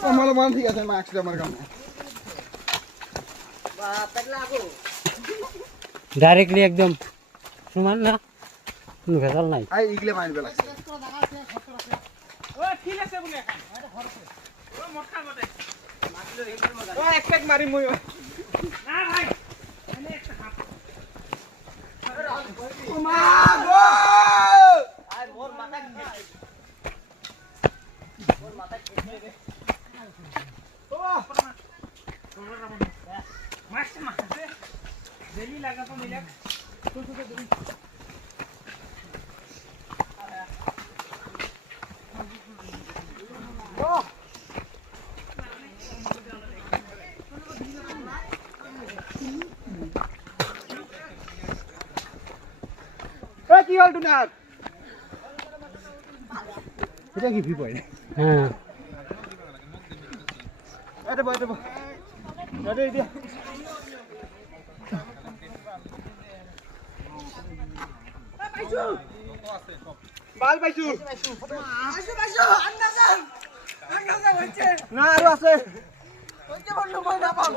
কমাল মান ঠিক আছে মাস্ক আমার কাছে ডাইরেক্টলি একদম সমান না কোনো ভেজাল নাই আই ইগলে মাইন বেলা ও ঠিক আছে বলে এখন ও মটকা মতে ও এক প্যাক মারি মই না ভাই এনে একটা হাত ও মা গো আই মোর মাথা খেয়ে ও মাছ মাছে জেলি লাগা তো মিলা তো দেবি কি হল টুনার এটা কি ভি পয়েন্ট হ্যাঁ এটা বই দেব আরে দিয়া পাইছো বাল পাইছো পাইছো আন্দাজ হইছে না আর আছে হইছে বন্ধ কই না পাও